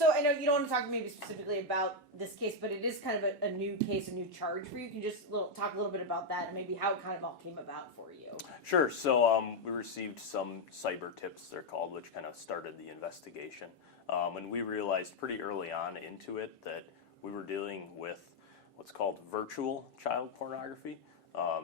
So I know you don't want to talk maybe specifically about this case, but it is kind of a new case, a new charge for you. Can you just talk a little bit about that and maybe how it kind of all came about for you? Sure. So we received some cyber tips, they're called, which kind of started the investigation. And we realized pretty early on into it that we were dealing with what's called virtual child pornography.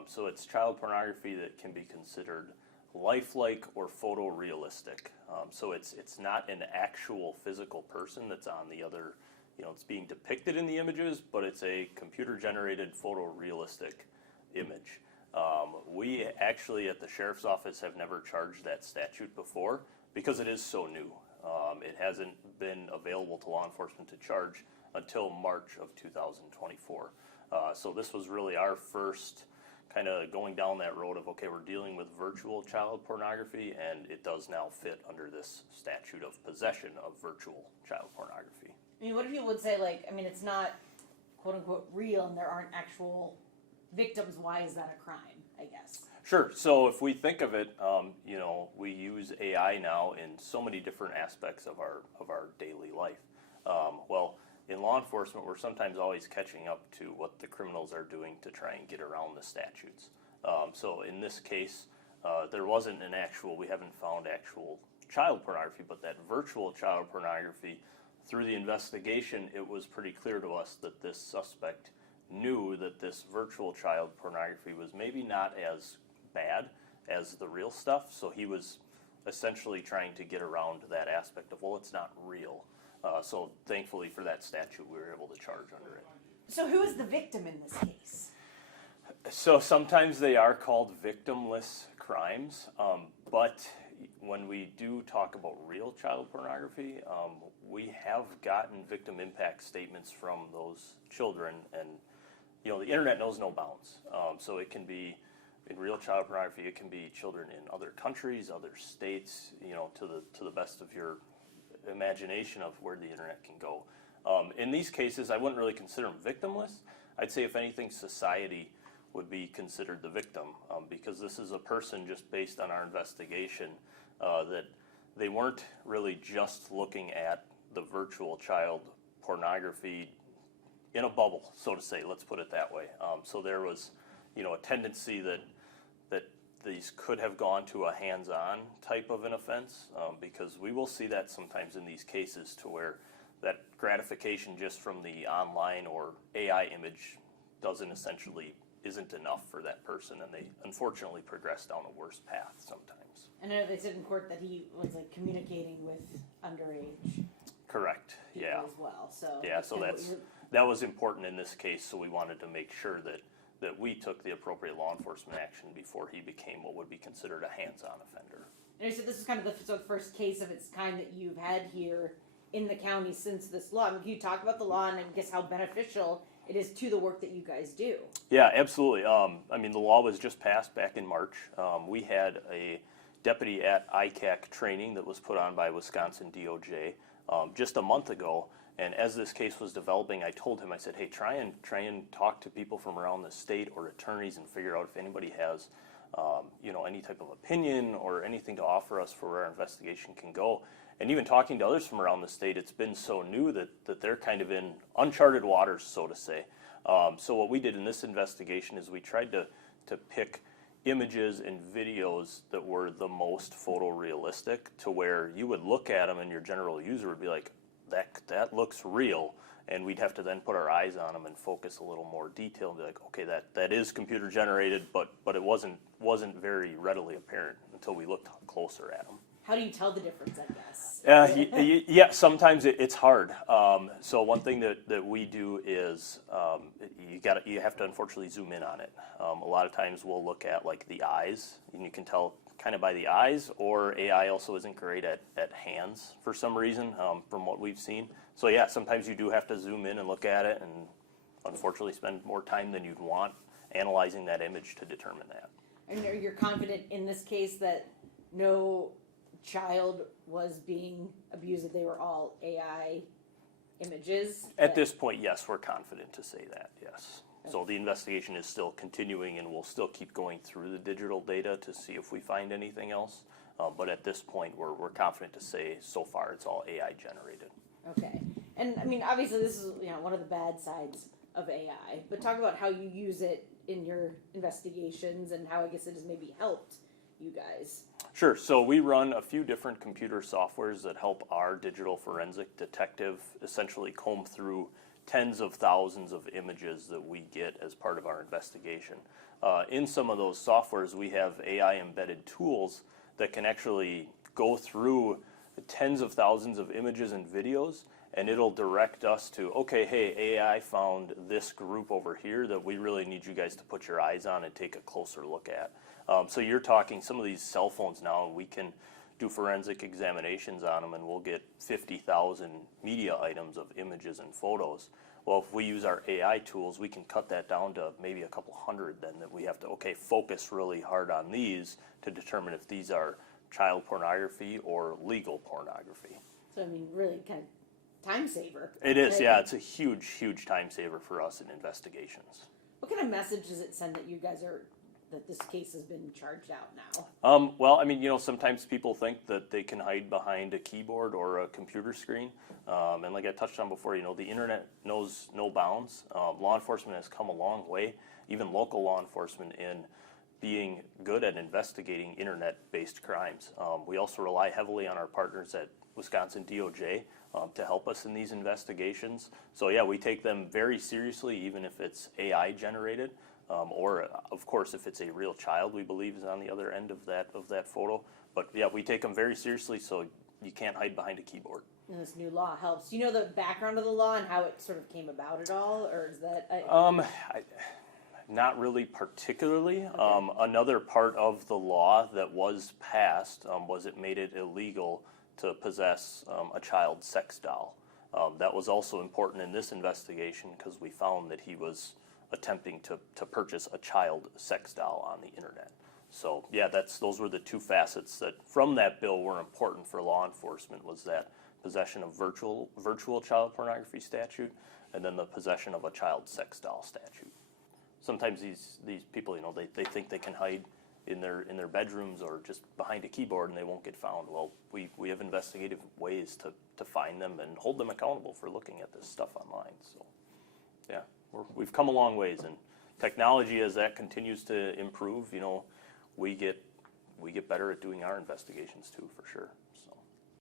So it's child pornography that can be considered lifelike or photorealistic. So it's not an actual physical person that's on the other, it's being depicted in the images, but it's a computer-generated photorealistic image. We actually at the Sheriff's Office have never charged that statute before because it is so new. It hasn't been available to law enforcement to charge until March of 2024. So this was really our first kind of going down that road of, okay, we're dealing with virtual child pornography, and it does now fit under this statute of possession of virtual child pornography. I mean, what if you would say, it's not quote-unquote real and there aren't actual victims? Why is that a crime, I guess? Sure. So if we think of it, we use AI now in so many different aspects of our daily life. Well, in law enforcement, we're sometimes always catching up to what the criminals are doing to try and get around the statutes. So in this case, there wasn't we haven't found actual child pornography, but that virtual child pornography, through the investigation, it was pretty clear to us that this suspect knew that this virtual child pornography was maybe not as bad as the real stuff, so he was essentially trying to get around that aspect of, well, it's not real. So thankfully for that statute, we were able to charge under it. So who is the victim in this case? So sometimes they are called victimless crimes, but when we do talk about real child pornography, we have gotten victim impact statements from those children, and the internet knows no bounds. So it can be, in real child pornography, it can be children in other countries, other states, to the best of your imagination of where the internet can go. In these cases, I wouldn't really consider them victimless. I'd say if anything, society would be considered the victim, because this is a person, just based on our investigation, that they weren't really just looking at the virtual child pornography in a bubble, so to say, let's put it that way. So there was, a tendency that these could have gone to a hands-on type of an offense, because we will see that sometimes in these cases to where that gratification just from the online or AI image isn't enough for that person, and they unfortunately progress down a worse path sometimes. I know they said in court that he was communicating with underage. Correct. Yeah. As well. So yeah. So that was important in this case. So we wanted to make sure that we took the appropriate law enforcement action before he became what would be considered a hands-on offender. And so this is kind of the first case of its kind that you've had here in the county since this law. I mean, can you talk about the law and I guess how beneficial it is to the work that you guys do? Yeah, absolutely. The law was just passed back in March. We had a deputy at ICAC training that was put on by Wisconsin DOJ just a month ago. And as this case was developing, I told him, I said, hey, try and talk to people from around the state or attorneys and figure out if anybody has, any type of opinion or anything to offer us for where our investigation can go. And even talking to others from around the state, it's been so new that they're kind of in uncharted waters, so to say. So what we did in this investigation is we tried to pick images and videos that were the most photorealistic, to where you would look at them and your general user would be like, that looks real, and we'd have to then put our eyes on them and focus a little more detail and be like, okay, that is computer generated, but it wasn't very readily apparent until we looked closer at them. How do you tell the difference, I guess? Yeah, sometimes it's hard. So one thing that we do is you have to unfortunately zoom in on it. A lot of times we'll look at the eyes, and you can tell kind of by the eyes, or AI also isn't great at hands for some reason, from what we've seen. So yeah, sometimes you do have to zoom in and look at it, and unfortunately spend more time than you'd want analyzing that image to determine that. And you're confident in this case that no child was being abused, that they were all AI images? At this point, yes, we're confident to say that, yes. So the investigation is still continuing, and we'll still keep going through the digital data to see if we find anything else. But at this point, we're confident to say so far it's all AI generated. Okay. And I mean, obviously, this is one of the bad sides of AI. But talk about how you use it in your investigations and how I guess it has maybe helped you guys. Sure. So we run a few different computer softwares that help our digital forensic detective essentially comb through tens of thousands of images that we get as part of our investigation. In some of those softwares, we have AI embedded tools that can actually go through tens of thousands of images and videos, and it'll direct us to, okay, hey, AI found this group over here that we really need you guys to put your eyes on and take a closer look at. So you're talking some of these cell phones now, we can do forensic examinations on them, and we'll get 50,000 media items of images and photos. Well, if we use our AI tools, we can cut that down to maybe a couple hundred, then that we have to, focus really hard on these to determine if these are child pornography or legal pornography. So, I mean, really kind of time saver. It is, right? yeah. It's a huge, huge time saver for us in investigations. What kind of message does it send that you guys that this case has been charged out now? Well, I mean, sometimes people think that they can hide behind a keyboard or a computer screen. And like I touched on before, the internet knows no bounds. Law enforcement has come a long way, even local law enforcement, in being good at investigating internet-based crimes. We also rely heavily on our partners at Wisconsin DOJ to help us in these investigations. So yeah, we take them very seriously, even if it's AI generated. Or, of course, if it's a real child, we believe is on the other end of that photo. But yeah, we take them very seriously, so you can't hide behind a keyboard. And this new law helps. Do you know the background of the law and how it sort of came about at all, or is that? Not really particularly. Okay. Another part of the law that was passed was it made it illegal to possess a child sex doll. That was also important in this investigation because we found that he was attempting to purchase a child sex doll on the internet. So yeah, those were the two facets that from that bill were important for law enforcement, was that possession of virtual child pornography statute, and then the possession of a child sex doll statute. Sometimes these people, they think they can hide in their bedrooms or just behind a keyboard and they won't get found. Well, we have investigative ways to find them and hold them accountable for looking at this stuff online. So yeah. We've come a long ways, and technology, as that continues to improve, we get better at doing our investigations too, for sure.